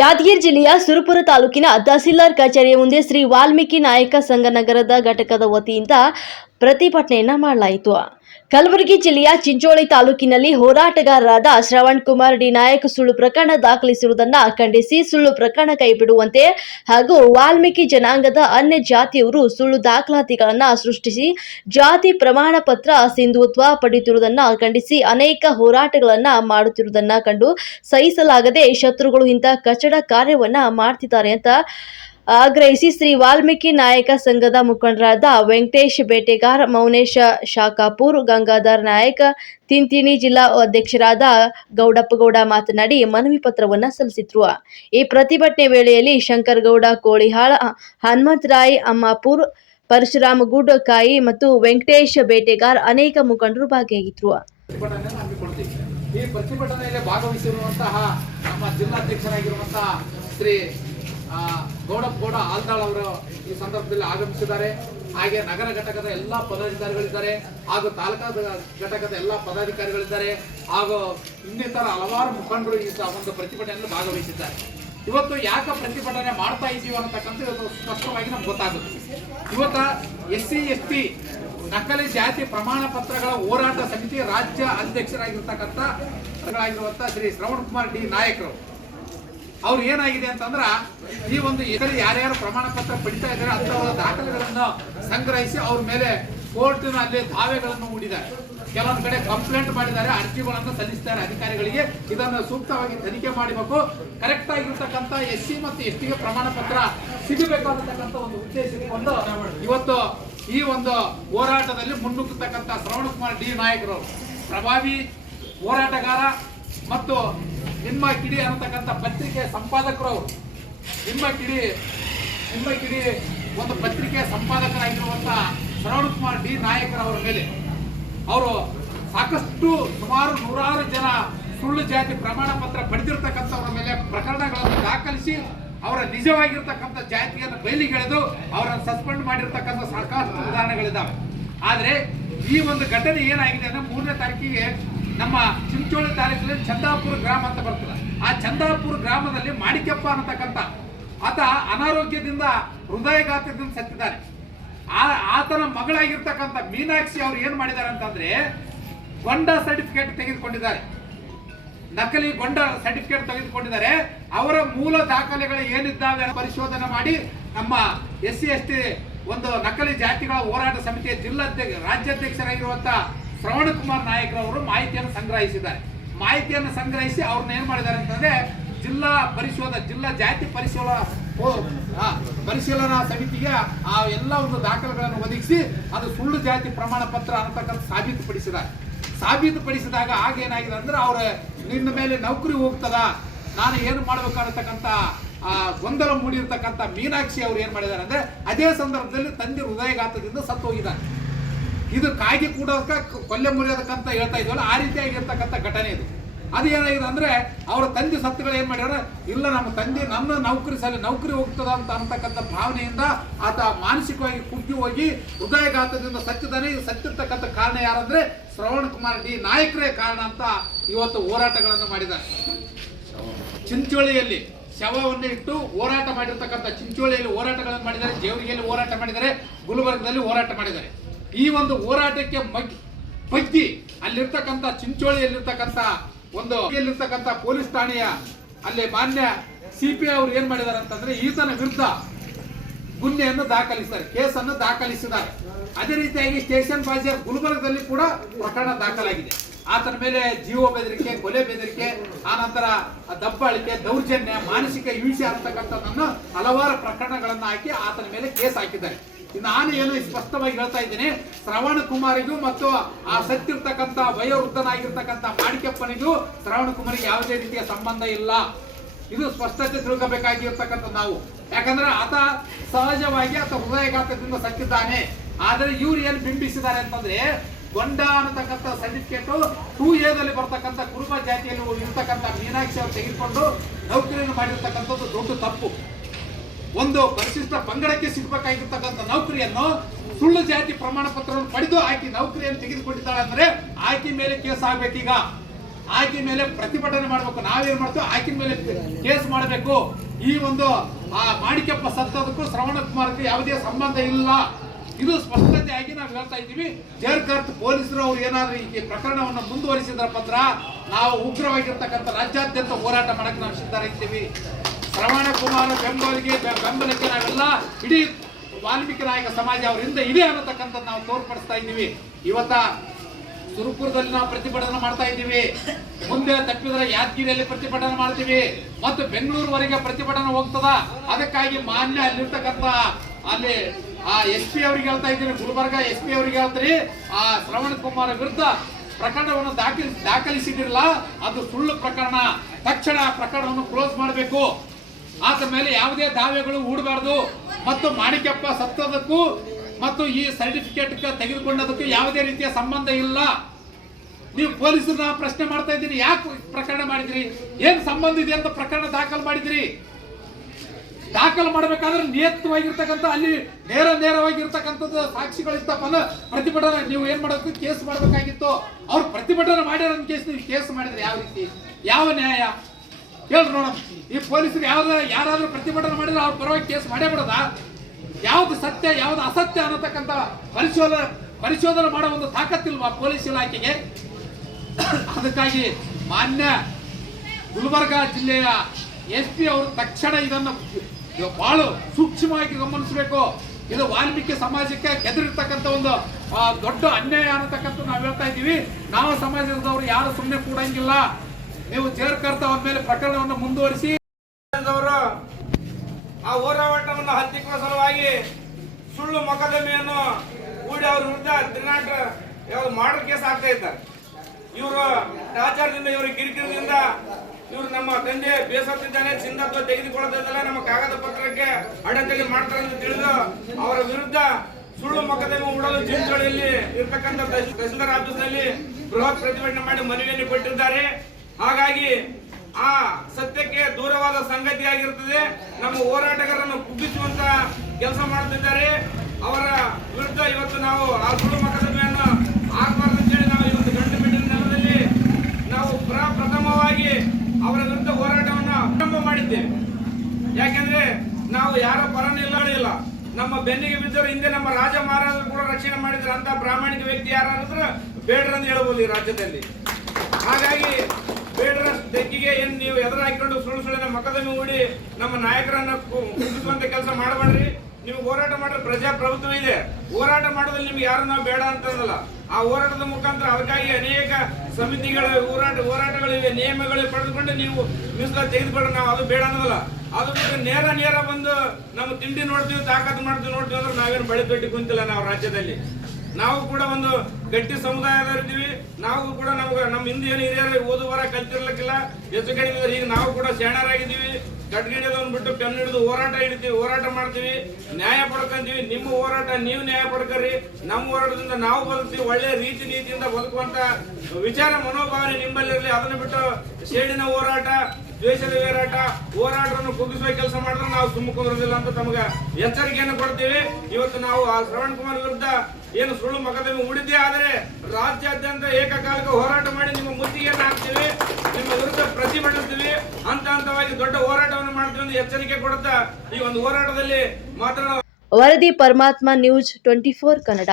ಯಾದಗಿರಿ ಜಿಲ್ಲೆಯ ಸುರಪುರ ತಾಲೂಕಿನ ತಹಸೀಲ್ದಾರ್ ಕಚೇರಿಯ ಮುಂದೆ ಶ್ರೀ ವಾಲ್ಮೀಕಿ ನಾಯಕ ಸಂಘ ನಗರದ ಘಟಕದ ವತಿಯಿಂದ ಪ್ರತಿಭಟನೆಯನ್ನ ಮಾಡಲಾಯಿತು. ಕಲಬುರಗಿ ಜಿಲ್ಲೆಯ ಚಿಂಚೋಳಿ ತಾಲೂಕಿನಲ್ಲಿ ಹೋರಾಟಗಾರರಾದ ಶ್ರವಣ್ ಕುಮಾರ್ ಡಿ ನಾಯಕ್ ಸುಳ್ಳು ಪ್ರಕರಣ ದಾಖಲಿಸಿರುವುದನ್ನು ಖಂಡಿಸಿ ಸುಳ್ಳು ಪ್ರಕರಣ ಕೈಬಿಡುವಂತೆ ಹಾಗೂ ವಾಲ್ಮೀಕಿ ಜನಾಂಗದ ಅನ್ಯ ಜಾತಿಯವರು ಸುಳ್ಳು ದಾಖಲಾತಿಗಳನ್ನು ಸೃಷ್ಟಿಸಿ ಜಾತಿ ಪ್ರಮಾಣ ಪತ್ರ ಸಿಂಧುತ್ವ ಪಡೆಯುತ್ತಿರುವುದನ್ನು ಖಂಡಿಸಿ ಅನೇಕ ಹೋರಾಟಗಳನ್ನು ಮಾಡುತ್ತಿರುವುದನ್ನು ಕಂಡು ಸಹಿಸಲಾಗದೆ ಶತ್ರುಗಳು ಇಂಥ ಕಚಡ ಕಾರ್ಯವನ್ನ ಮಾಡ್ತಿದ್ದಾರೆ ಅಂತ ಆಗ್ರಹಿಸಿ ಶ್ರೀ ವಾಲ್ಮೀಕಿ ನಾಯಕ ಸಂಘದ ಮುಖಂಡರಾದ ವೆಂಕಟೇಶ್ ಬೇಟೆಗಾರ್, ಮೌನೇಶ ಶಾಖಾಪುರ್, ಗಂಗಾಧರ್ ನಾಯಕ್, ತಿಂತಿಣಿ ಜಿಲ್ಲಾ ಅಧ್ಯಕ್ಷರಾದ ಗೌಡಪ್ಪಗೌಡ ಮಾತನಾಡಿ ಮನವಿ ಪತ್ರವನ್ನು ಸಲ್ಲಿಸಿದ್ರು. ಈ ಪ್ರತಿಭಟನೆ ವೇಳೆಯಲ್ಲಿ ಶಂಕರಗೌಡ ಕೋಳಿಹಾಳ್, ಹನುಮಂತರಾಯ್ ಅಮ್ಮಾಪುರ್, ಪರಶುರಾಮ ಗುಡ್ ಕಾಯಿ ಮತ್ತು ವೆಂಕಟೇಶ್ ಬೇಟೆಗಾರ್ ಅನೇಕ ಮುಖಂಡರು ಭಾಗಿಯಾಗಿದ್ರು. ಈ ಪ್ರತಿಭಟನೆಯಲ್ಲಿ ಭಾಗವಹಿಸಿರುವಂತಹ ನಮ್ಮ ಜಿಲ್ಲಾಧ್ಯಕ್ಷರಾಗಿರುವಂತಹ ಶ್ರೀ ಗೌಡಪ್ಪಗೌಡ ಆಲ್ದಾಳ್ ಅವರು ಈ ಸಂದರ್ಭದಲ್ಲಿ ಆಗಮಿಸಿದ್ದಾರೆ. ಹಾಗೆ ನಗರ ಘಟಕದ ಎಲ್ಲ ಪದಾಧಿಕಾರಿಗಳಿದ್ದಾರೆ, ಹಾಗೂ ತಾಲೂಕಾ ಘಟಕದ ಎಲ್ಲ ಪದಾಧಿಕಾರಿಗಳಿದ್ದಾರೆ, ಹಾಗೂ ಇನ್ನಿತರ ಹಲವಾರು ಮುಖಂಡರು ಈ ಒಂದು ಪ್ರತಿಭಟನೆಯಲ್ಲಿ ಭಾಗವಹಿಸಿದ್ದಾರೆ. ಇವತ್ತು ಯಾಕೆ ಪ್ರತಿಭಟನೆ ಮಾಡ್ತಾ ಇದ್ದೀವಿ ಅನ್ನತಕ್ಕಂಥ ಇವತ್ತು ಸ್ಪಷ್ಟವಾಗಿ ನಮ್ಗೆ ಗೊತ್ತಾಗುತ್ತೆ. ಇವತ್ತು SC ST ನಕಲಿ ಜಾತಿ ಪ್ರಮಾಣ ಪತ್ರಗಳ ಹೋರಾಟ ಸಮಿತಿ ರಾಜ್ಯ ಅಧ್ಯಕ್ಷರಾಗಿರ್ತಕ್ಕಂಥ ಶ್ರೀ ಶ್ರವಣ್ ಕುಮಾರ್ ಡಿ ನಾಯಕ್ರು ಅವ್ರು ಏನಾಗಿದೆ ಅಂತಂದ್ರ ಈ ಒಂದು ಯಾರ್ಯಾರು ಪ್ರಮಾಣ ಪತ್ರ ಪಡಿತಾ ಇದ್ದಾರೆ ಅಂತವರ ದಾಖಲೆಗಳನ್ನು ಸಂಗ್ರಹಿಸಿ ಅವ್ರ ಮೇಲೆ ಕೋರ್ಟಿನಲ್ಲಿ ದಾವೆಗಳನ್ನು ಹೂಡಿದ್ದಾರೆ. ಕೆಲವೊಂದು ಕಡೆ ಕಂಪ್ಲೇಂಟ್ ಮಾಡಿದ್ದಾರೆ, ಅರ್ಜಿಗಳನ್ನು ಸಲ್ಲಿಸಿದ್ದಾರೆ ಅಧಿಕಾರಿಗಳಿಗೆ. ಇದನ್ನು ಸೂಕ್ತವಾಗಿ ತನಿಖೆ ಮಾಡಬೇಕು, ಕರೆಕ್ಟ್ ಆಗಿರ್ತಕ್ಕಂಥ SC ಮತ್ತು ST ಗೆ ಪ್ರಮಾಣ ಪತ್ರ ಸಿಗಬೇಕಾಗಿರ್ತಕ್ಕಂಥ ಒಂದು ಉದ್ದೇಶ ಇಟ್ಕೊಂಡು ಇವತ್ತು ಈ ಒಂದು ಹೋರಾಟದಲ್ಲಿ ಮುನ್ನುಗ್ಗತಕ್ಕಂಥ ಶ್ರವಣ್ ಕುಮಾರ್ ಡಿ ನಾಯಕ್ರು ಪ್ರಭಾವಿ ಹೋರಾಟಗಾರ ಮತ್ತು ನಿಮ್ಮ ಕಿಡಿ ಅನ್ನತಕ್ಕಂಥ ಪತ್ರಿಕೆ ಸಂಪಾದಕರು ಅವರು. ನಿಮ್ಮ ಕಿಡಿ ಒಂದು ಪತ್ರಿಕೆ ಸಂಪಾದಕರಾಗಿರುವಂತಹ ಶ್ರವಣ್ ಕುಮಾರ್ ಡಿ ನಾಯಕರವರ ಮೇಲೆ ಅವರು ಸಾಕಷ್ಟು ಸುಮಾರು 100 ಜನ ಸುಳ್ಳು ಜಾತಿ ಪ್ರಮಾಣ ಪತ್ರ ಪಡೆದಿರ್ತಕ್ಕಂಥವ್ರ ಮೇಲೆ ಪ್ರಕರಣಗಳನ್ನು ದಾಖಲಿಸಿ ಅವರ ನಿಜವಾಗಿರ್ತಕ್ಕಂಥ ಜಾತಿಯನ್ನು ಬಯಲಿಗೆಳೆದು ಅವರನ್ನು ಸಸ್ಪೆಂಡ್ ಮಾಡಿರ್ತಕ್ಕಂಥ ಸಾಕಷ್ಟು ಉದಾಹರಣೆಗಳಿದ್ದಾವೆ. ಆದರೆ ಈ ಒಂದು ಘಟನೆ ಏನಾಗಿದೆ ಅಂದ್ರೆ 3ನೇ ತಾರೀಕಿಗೆ ನಮ್ಮ ಚಿಂಚೋಳಿ ತಾಲೂಕಿನಲ್ಲಿ ಚಂದಾಪುರ ಗ್ರಾಮ ಅಂತ ಬರ್ತದೆ. ಆ ಚಂದಾಪುರ ಗ್ರಾಮದಲ್ಲಿ ಮಾಣಿಕ್ಯಪ್ಪ ಅನ್ನತಕ್ಕಂಥ ಆತ ಅನಾರೋಗ್ಯದಿಂದ ಹೃದಯಘಾತದಿಂದ ಸತ್ತಿದ್ದಾರೆ. ಆತನ ಮಗಳಾಗಿರ್ತಕ್ಕಂಥ ಮೀನಾಕ್ಷಿ ಅವರು ಏನ್ ಮಾಡಿದ್ದಾರೆ ಅಂತಂದ್ರೆ ಗೊಂಡ ಸರ್ಟಿಫಿಕೇಟ್ ತೆಗೆದುಕೊಂಡಿದ್ದಾರೆ, ನಕಲಿ ಗೊಂಡ ಸರ್ಟಿಫಿಕೇಟ್ ತೆಗೆದುಕೊಂಡಿದ್ದಾರೆ. ಅವರ ಮೂಲ ದಾಖಲೆಗಳು ಏನಿದ್ದಾವೆ ಪರಿಶೋಧನೆ ಮಾಡಿ ನಮ್ಮ SC ST ಒಂದು ನಕಲಿ ಜಾತಿಗಳ ಹೋರಾಟ ಸಮಿತಿಯ ರಾಜ್ಯಾಧ್ಯಕ್ಷರಾಗಿರುವಂತಹ ಶ್ರವಣ್ ಕುಮಾರ್ ನಾಯಕ್ರವರು ಮಾಹಿತಿಯನ್ನು ಸಂಗ್ರಹಿಸಿದ್ದಾರೆ. ಮಾಹಿತಿಯನ್ನು ಸಂಗ್ರಹಿಸಿ ಅವ್ರನ್ನ ಏನ್ ಮಾಡಿದ್ದಾರೆ ಅಂತಂದ್ರೆ ಜಿಲ್ಲಾ ಜಾತಿ ಪರಿಶೀಲನಾ ಸಮಿತಿಗೆ ಆ ಎಲ್ಲ ಒಂದು ದಾಖಲೆಗಳನ್ನು ಒದಗಿಸಿ ಅದು ಸುಳ್ಳು ಜಾತಿ ಪ್ರಮಾಣ ಪತ್ರ ಅನ್ನತಕ್ಕಂಥ ಸಾಬೀತುಪಡಿಸಿದಾಗ ಆಗೇನಾಗಿದೆ ಅಂದ್ರೆ ಅವ್ರ ನಿನ್ನ ಮೇಲೆ ನೌಕರಿ ಹೋಗ್ತದ, ನಾನು ಏನು ಮಾಡ್ಬೇಕನ್ನತಕ್ಕಂಥ ಗೊಂದಲ ಮೂಡಿರ್ತಕ್ಕಂಥ ಮೀನಾಕ್ಷಿ ಅವ್ರು ಏನ್ ಮಾಡಿದ್ದಾರೆ ಅಂದ್ರೆ ಅದೇ ಸಂದರ್ಭದಲ್ಲಿ ತಂದೆ ಹೃದಯಘಾತದಿಂದ ಸತ್ತು ಹೋಗಿದ್ದಾರೆ. ಇದು ಕಾಗಿ ಕೂಡೋದಕ್ಕೆ ಕೊಲ್ಲೆ ಮುರಿಯೋದಕ್ಕಂತ ಹೇಳ್ತಾ ಇದ್ವಲ್ಲ, ಆ ರೀತಿಯಾಗಿರ್ತಕ್ಕಂಥ ಘಟನೆ ಇದು. ಅದು ಏನಾಗಿದೆ ಅಂದ್ರೆ ಅವರ ತಂದೆ ಸತ್ತುಗಳು ಏನ್ ಮಾಡ್ಯಾರ, ಇಲ್ಲ ನಮ್ಮ ತಂದೆ ನನ್ನ ನೌಕರಿ ಹೋಗ್ತದ ಅಂತ ಅಂತಕ್ಕಂಥ ಭಾವನೆಯಿಂದ ಆತ ಮಾನಸಿಕವಾಗಿ ಕುಗ್ಗಿ ಹೋಗಿ ಹೃದಯಘಾತದಿಂದ ಸತ್ತಿದ್ದಾನೆ. ಇದು ಸತ್ತಿರ್ತಕ್ಕಂಥ ಕಾರಣ ಯಾರಂದ್ರೆ ಶ್ರವಣ್ ಕುಮಾರ್ ಡಿ ನಾಯಕ್ರೇ ಕಾರಣ ಅಂತ ಇವತ್ತು ಹೋರಾಟಗಳನ್ನು ಮಾಡಿದ್ದಾರೆ. ಚಿಂಚೋಳಿಯಲ್ಲಿ ಶವವನ್ನು ಇಟ್ಟು ಹೋರಾಟ ಮಾಡಿರ್ತಕ್ಕಂಥ ಚಿಂಚೋಳಿಯಲ್ಲಿ ಹೋರಾಟಗಳನ್ನು ಮಾಡಿದ್ದಾರೆ, ಜೇವರಿಗೆಯಲ್ಲಿ ಹೋರಾಟ ಮಾಡಿದ್ದಾರೆ, ಗುಲ್ಬರ್ಗದಲ್ಲಿ ಹೋರಾಟ ಮಾಡಿದ್ದಾರೆ. ಈ ಒಂದು ಹೋರಾಟಕ್ಕೆ ಬಗ್ಗಿ ಅಲ್ಲಿರ್ತಕ್ಕಂಥ ಚಿಂಚೋಳಿಯಲ್ಲಿರ್ತಕ್ಕಂಥ ಪೊಲೀಸ್ ಠಾಣೆಯ ಅಲ್ಲಿ ಮಾನ್ಯ CPI ಅವರು ಏನ್ ಮಾಡಿದ್ದಾರೆ ಅಂತಂದ್ರೆ ಈತನ ವಿರುದ್ಧ ಗುನ್ನೆಯನ್ನು ದಾಖಲಿಸಿದ್ದಾರೆ, ಕೇಸನ್ನು ದಾಖಲಿಸಿದ್ದಾರೆ. ಅದೇ ರೀತಿಯಾಗಿ ಸ್ಟೇಷನ್ ಬಾಜಾರ್ ಗುಲ್ಬರ್ಗದಲ್ಲಿ ಕೂಡ ಪ್ರಕರಣ ದಾಖಲಾಗಿದೆ. ಆತನ ಮೇಲೆ ಜೀವ ಬೆದರಿಕೆ, ಕೊಲೆ ಬೆದರಿಕೆ, ಆನಂತರ ದಬ್ಬಾಳಿಕೆ, ದೌರ್ಜನ್ಯ, ಮಾನಸಿಕ ಹಿಂಸೆ ಅಂತಕ್ಕಂಥದ್ದನ್ನು ಹಲವಾರು ಪ್ರಕರಣಗಳನ್ನು ಹಾಕಿ ಆತನ ಮೇಲೆ ಕೇಸ್ ಹಾಕಿದ್ದಾರೆ. ನಾನು ಏನು ಸ್ಪಷ್ಟವಾಗಿ ಹೇಳ್ತಾ ಇದ್ದೀನಿ, ಶ್ರವಣ್ ಕುಮಾರಿಗೂ ಮತ್ತು ಆ ಸತ್ತಿರ್ತಕ್ಕಂಥ ವಯೋವೃದ್ಧನಾಗಿರ್ತಕ್ಕಂಥ ಮಾಣಿಕ್ಯಪ್ಪನಿಗೂ ಶ್ರವಣ್ ಕುಮಾರಿಗೆ ಯಾವುದೇ ರೀತಿಯ ಸಂಬಂಧ ಇಲ್ಲ. ಇದು ಸ್ಪಷ್ಟತೆ ತಿಳ್ಕೋಬೇಕಾಗಿರ್ತಕ್ಕಂಥ ನಾವು. ಯಾಕಂದ್ರೆ ಆತ ಸಹಜವಾಗಿ ಆತ ಹೃದಯಘಾತದಿಂದ ಸತ್ತಿದ್ದಾನೆ. ಆದರೆ ಇವ್ರು ಏನು ಬಿಂಬಿಸಿದ್ದಾರೆ ಅಂತಂದ್ರೆ ಗೊಂಡ ಅನ್ನತಕ್ಕಂಥ ಸರ್ಟಿಫಿಕೇಟ್ 2A ಬರ್ತಕ್ಕಂಥ ಕುರುಬ ಜಾತಿಯಲ್ಲಿ ಇರ್ತಕ್ಕಂಥ ಮೀನಾಕ್ಷಿ ಅವರು ತೆಗೆದುಕೊಂಡು ನೌಕರಿಯನ್ನು ಮಾಡಿರ್ತಕ್ಕಂಥದ್ದು ದೊಡ್ಡ ತಪ್ಪು. ಒಂದು ಪರಿಶಿಷ್ಟ ಪಂಗಡಕ್ಕೆ ಸಿಗಬೇಕಾಗಿರ್ತಕ್ಕಂಥ ನೌಕರಿಯನ್ನು ಸುಳ್ಳು ಜಾತಿ ಪ್ರಮಾಣ ಪತ್ರವನ್ನು ಪಡೆದು ಆಕಿ ನೌಕರಿಯನ್ನು ತೆಗೆದುಕೊಂಡಿದ್ದಾಳೆ ಅಂದ್ರೆ ಆಕಿ ಮೇಲೆ ಕೇಸ್ ಆಗ್ಬೇಕೀಗ. ಆಕೆ ಮೇಲೆ ಪ್ರತಿಭಟನೆ ಮಾಡಬೇಕು. ನಾವೇನ್ ಮಾಡ್ತೀವಿ, ಆಕಿನ ಮೇಲೆ ಕೇಸ್ ಮಾಡಬೇಕು. ಈ ಒಂದು ಮಾಣಿಕ್ಯಪ್ಪ ಸತ್ತದಕ್ಕೂ ಶ್ರವಣ ಕುಮಾರ್ಗೆ ಯಾವುದೇ ಸಂಬಂಧ ಇಲ್ಲ. ಇದು ಸ್ಪಷ್ಟತೆಯಾಗಿ ನಾವು ಹೇಳ್ತಾ ಇದ್ದೀವಿ. ಜೇರ್ಕರ್ಟ್ ಪೊಲೀಸರು ಅವ್ರು ಏನಾದ್ರು ಈ ಪ್ರಕರಣವನ್ನು ಮುಂದುವರಿಸಿದ್ರ ಪತ್ರ ನಾವು ಉಗ್ರವಾಗಿರ್ತಕ್ಕಂಥ ರಾಜ್ಯಾದ್ಯಂತ ಹೋರಾಟ ಮಾಡಕ್ಕೆ ನಾವು ಸಿದ್ಧರಿದ್ದೀವಿ. ಶ್ರವಣ ಕುಮಾರ್ ಬೆಂಬಲಕ್ಕೆ ನಾವೆಲ್ಲ ಇಡೀ ವಾಲ್ಮೀಕಿ ನಾಯಕ ಸಮಾಜ ಅವರಿಂದ ಇದೆ ಅನ್ನತಕ್ಕಂಥದ್ದು ನಾವು ತೋರ್ಪಡಿಸ್ತಾ ಇದ್ದೀವಿ. ಇವತ್ತ ಸುರಪುರದಲ್ಲಿ ನಾವು ಪ್ರತಿಭಟನೆ ಮಾಡ್ತಾ ಇದ್ದೀವಿ. ಮುಂದೆ ತಪ್ಪಿದ್ರೆ ಯಾದಗಿರಿಯಲ್ಲಿ ಪ್ರತಿಭಟನೆ ಮಾಡ್ತೀವಿ ಮತ್ತು ಬೆಂಗಳೂರುವರೆಗೆ ಪ್ರತಿಭಟನೆ ಹೋಗ್ತದ. ಅದಕ್ಕಾಗಿ ಮಾನ್ಯ ಅಲ್ಲಿರ್ತಕ್ಕಂಥ ಅಲ್ಲಿ SP ಅವ್ರಿಗೆ ಹೇಳ್ತಾ ಇದ್ದೀನಿ, ಗುಲ್ಬರ್ಗ SP ಅವ್ರಿಗೆ ಹೇಳ್ತೀರಿ, ಶ್ರವಣ ಕುಮಾರ್ ವಿರುದ್ಧ ಪ್ರಕರಣವನ್ನು ದಾಖಲಿಸಿದಿರಲ್ಲ, ಅದು ಸುಳ್ಳು ಪ್ರಕರಣ. ತಕ್ಷಣ ಪ್ರಕರಣವನ್ನು ಕ್ಲೋಸ್ ಮಾಡಬೇಕು. ಆದ ಮೇಲೆ ಯಾವುದೇ ದಾವೆಗಳು ಹೂಡಬಾರ್ದು. ಮತ್ತು ಮಾಣಿಕ್ಯಪ್ಪ ಸತ್ತದಕ್ಕೂ ಮತ್ತು ಈ ಸರ್ಟಿಫಿಕೇಟ್ ತೆಗೆದುಕೊಂಡದಕ್ಕೂ ಯಾವುದೇ ರೀತಿಯ ಸಂಬಂಧ ಇಲ್ಲ. ನೀವು ಪೊಲೀಸರನ್ನ ಪ್ರಶ್ನೆ ಮಾಡ್ತಾ ಇದ್ದೀರಿ, ಯಾಕೆ ಪ್ರಕರಣ ಮಾಡಿದ್ರಿ, ಏನ್ ಸಂಬಂಧ ಇದೆ ಅಂತ ಪ್ರಕರಣ ದಾಖಲು ಮಾಡಿದ್ರಿ. ದಾಖಲು ಮಾಡಬೇಕಾದ್ರೆ ನಿಯತವಾಗಿರ್ತಕ್ಕಂಥ ಅಲ್ಲಿ ನೇರವಾಗಿರ್ತಕ್ಕಂಥದ್ದು ಸಾಕ್ಷಿಗಳಿರ್ತಪ್ಪ ಪ್ರತಿಭಟನೆ ನೀವು ಏನ್ ಮಾಡಬೇಕು, ಕೇಸ್ ಮಾಡಬೇಕಾಗಿತ್ತು. ಅವ್ರು ಪ್ರತಿಭಟನೆ ಮಾಡ್ಯಾರ ಕೇಸ್, ನೀವು ಕೇಸ್ ಮಾಡಿದ್ರೆ ಯಾವ ರೀತಿ, ಯಾವ ನ್ಯಾಯ ಹೇಳ್ರಿ ನೋಡೋಣ. ಈ ಪೊಲೀಸರು ಯಾರಾದ್ರೂ ಪ್ರತಿಭಟನೆ ಮಾಡಿದ್ರೆ ಅವ್ರ ಪರವಾಗಿ ಕೇಸ್ ಮಾಡೇ ಬಿಡೋದ? ಯಾವ್ದು ಸತ್ಯ ಯಾವ್ದು ಅಸತ್ಯ ಅನ್ನತಕ್ಕಂಥ ಪರಿಶೋಧನೆ ಮಾಡೋ ಒಂದು ತಾಕತ್ತಿಲ್ವಾ ಪೊಲೀಸ್ ಇಲಾಖೆಗೆ? ಅದಕ್ಕಾಗಿ ಮಾನ್ಯ ಗುಲ್ಬರ್ಗ ಜಿಲ್ಲೆಯ SP ಅವರು ತಕ್ಷಣ ಇದನ್ನು ಬಹಳ ಸೂಕ್ಷ್ಮವಾಗಿ ಗಮನಿಸಬೇಕು. ಇದು ವಾಲ್ಮೀಕಿ ಸಮಾಜಕ್ಕೆ ಗೆದರಿರ್ತಕ್ಕಂಥ ಒಂದು ದೊಡ್ಡ ಅನ್ಯಾಯ ಅನ್ನತಕ್ಕಂಥ ನಾವು ಹೇಳ್ತಾ ಇದ್ದೀವಿ. ನಾವು ಸಮಾಜದವರು ಯಾರು ಸುಮ್ಮನೆ ಕೂಡಂಗಿಲ್ಲ. ನೀವು ಜೇರ್ಕರ್ತ ಅವ್ರ ಮೇಲೆ ಪ್ರಕರಣವನ್ನು ಮುಂದುವರಿಸಿ ಆ ಹೋರಾಟವನ್ನು ಹತ್ತಿಕ್ಕುವ ಸಲುವಾಗಿ ಸುಳ್ಳು ಮೊಕದ್ದಮೆಯನ್ನು ಹೂಡಿ ಅವ್ರ ವಿರುದ್ಧ ದಿನಾಟ ಮಾಡಲ್ ಕೇಸ್ ಆಗ್ತಾ ಇದ್ದಾರೆ. ಇವರು ಟಾರ್ಚರ್ದಿಂದ, ಇವರ ಕಿರಿಕಿರಿದಿಂದ ಇವರು ನಮ್ಮ ತಂದೆ ಬೇಸತ್ತಿದ್ದಾನೆ, ಸಿಂಧತ್ವ ತೆಗೆದುಕೊಳ್ಳೋದಿಲ್ಲ, ನಮ್ಮ ಕಾಗದ ಪತ್ರಕ್ಕೆ ಅಡೆತಡೆ ಮಾಡ್ತಾರೆ ಅಂತ ತಿಳಿದು ಅವರ ವಿರುದ್ಧ ಸುಳ್ಳು ಮೊಕದ್ದಮೆ ಹೂಡಲು ಚಿಂಚೋಳಿಯಲ್ಲಿ ಇರ್ತಕ್ಕಂಥ ತಹಸೀಲ್ದಾರ್ ಆಫೀಸ್ನಲ್ಲಿ ಬೃಹತ್ ಪ್ರತಿಭಟನೆ ಮಾಡಿ ಮನವಿಯನ್ನು ಕೊಟ್ಟಿದ್ದಾರೆ. ಹಾಗಾಗಿ ಆ ಸತ್ಯಕ್ಕೆ ದೂರವಾದ ಸಂಗತಿಯಾಗಿರುತ್ತದೆ. ನಮ್ಮ ಹೋರಾಟಗಾರರನ್ನು ಕುಗ್ಗಿಸುವಂತ ಕೆಲಸ ಮಾಡುತ್ತಿದ್ದಾರೆ. ಅವರ ವಿರುದ್ಧ ಇವತ್ತು ನಾವು ಆ ಸುಳ್ಳು ಮೊಕದ್ದಮೆಯನ್ನು ಆಗಬಾರ್ದು ಅಂತೇಳಿ ನಾವು ಇವತ್ತು ಗಂಟುಮೆಟ್ಟಿನ ನೆಲದಲ್ಲಿ ನಾವು ಪ್ರಥಮವಾಗಿ ಅವರ ವಿರುದ್ಧ ಹೋರಾಟವನ್ನು ಆರಂಭ ಮಾಡಿದ್ದೇವೆ. ಯಾಕೆಂದ್ರೆ ನಾವು ಯಾರ ಪರನೂ ಇಲ್ಲ. ನಮ್ಮ ಬೆನ್ನಿಗೆ ಬಿದ್ದರು ಹಿಂದೆ ನಮ್ಮ ರಾಜ ಮಹಾರಾಜರು ಕೂಡ ರಕ್ಷಣೆ ಮಾಡಿದ್ರೆ ಅಂತ ಪ್ರಾಮಾಣಿಕ ವ್ಯಕ್ತಿ ಯಾರಾದ್ರೂ ಬೇಡ್ರಂತ ಹೇಳ್ಬೋದು ಈ ರಾಜ್ಯದಲ್ಲಿ. ಹಾಗಾಗಿ ಬೇಡರ ತೆಕ್ಕಿಗೆ ಏನ್ ನೀವು ಎದುರು ಹಾಕೊಂಡು ಸುಳ್ಳಿನ ಮೊಕದ್ದಮೆ ಹೂಡಿ ನಮ್ಮ ನಾಯಕರನ್ನ ಕುಗ್ಗಿಸುವಂತ ಕೆಲಸ ಮಾಡಬೇಡ್ರಿ. ನೀವು ಹೋರಾಟ ಮಾಡಿದ್ರೆ ಪ್ರಜಾಪ್ರಭುತ್ವ ಇದೆ. ಹೋರಾಟ ಮಾಡೋದ್ರಲ್ಲಿ ನಿಮ್ಗೆ ಯಾರು ನಾವು ಬೇಡ ಅಂತಂದಲ್ಲ. ಆ ಹೋರಾಟದ ಮುಖಾಂತರ ಅದಕ್ಕಾಗಿ ಅನೇಕ ಸಮಿತಿಗಳ ಹೋರಾಟಗಳಿವೆ, ನಿಯಮಗಳು ಪಡೆದುಕೊಂಡು ನೀವು ಮೀಸಲಾತಿ ತೆಗೆದುಕೊಂಡು ನಾವು ಅದು ಬೇಡ ಅನ್ನೋದಲ್ಲ. ಅದು ಬಿಟ್ಟು ನೇರ ಬಂದು ನಮ್ಮ ತಿಂಡಿ ನೋಡ್ತೀವಿ, ತಾಕತ್ತು ಮಾಡ್ತೀವಿ ಅಂದ್ರೆ ನಾವೇನು ಬಳಿ ತೊಟ್ಟಿ ಕುಂತಿಲ್ಲ. ನಾವು ರಾಜ್ಯದಲ್ಲಿ ನಾವು ಕೂಡ ಒಂದು ಗಟ್ಟಿ ಸಮುದಾಯದವರಿದ್ದೀವಿ. ನಾವು ಕೂಡ ನಮ್ಮ ಹಿಂದೆ ಏನು ಹಿರಿಯರು ಓದುವರ ಕಲ್ತಿರ್ಲಿಕ್ಕಿಲ್ಲ, ಹೆಚ್ಚು ಕಡಿಮೆ. ಈಗ ನಾವು ಕೂಡ ಶರಣರಾಗಿದ್ದೀವಿ. ಕಟ್ಗಿಡಿಯೋದನ್ನು ಬಿಟ್ಟು ಪೆನ್ ಹಿಡಿದು ಹೋರಾಟ ಮಾಡ್ತೀವಿ, ನ್ಯಾಯ ಪಡ್ಕೊಂತೀವಿ. ನಿಮ್ಮ ಹೋರಾಟ ನೀವು ನ್ಯಾಯ ಪಡ್ಕರಿ, ನಮ್ಮ ಹೋರಾಟದಿಂದ ನಾವು ಬದುಕ್ತೀವಿ. ಒಳ್ಳೆ ರೀತಿ ನೀತಿಯಿಂದ ಬದುಕುವಂತ ವಿಚಾರ ಮನೋಭಾವನೆ ನಿಮ್ಮಲ್ಲಿರಲಿ. ಅದನ್ನು ಬಿಟ್ಟು ಸೇಡಿನ ಹೋರಾಟ, ದ್ವೇಷದ ಹೋರಾಟವನ್ನು ಕುಗ್ಗಿಸುವ ಕೆಲಸ ಮಾಡಿದ್ರೆ ನಾವು ಸುಮ್ಮಕೊಂಡಿರೋದಿಲ್ಲ ಅಂತ ತಮಗೆ ಎಚ್ಚರಿಕೆಯನ್ನು ಕೊಡ್ತೀವಿ. ಇವತ್ತು ನಾವು ಆ ಶ್ರವಣ್ ಕುಮಾರ್ ವಿರುದ್ಧ ಏನು ಸುಳ್ಳು ಮೊಕದ್ದಮೆ ಹೂಡಿದ್ದೇ ಆದರೆ ರಾಜ್ಯಾದ್ಯಂತ ಏಕಕಾಲಿಕ ಹೋರಾಟ ಮಾಡಿ ನಿಮ್ಮ ಮುತ್ತಿಗೆಯನ್ನು ಹಾಕ್ತೀವಿ, ನಿಮ್ಮ ವಿರುದ್ಧ ಪ್ರತಿಭಟಿಸ್ತೀವಿ. ಹಂತವಾಗಿ ದೊಡ್ಡ ಹೋರಾಟವನ್ನು ಮಾಡ್ತೀವಿ ಎಂದು ಎಚ್ಚರಿಕೆ ಕೊಡುತ್ತಾ ಈ ಒಂದು ಹೋರಾಟದಲ್ಲಿ ಮಾತನಾಡ ವರದಿ ಪರಮಾತ್ಮ ನ್ಯೂಸ್ 24 ಕನ್ನಡ.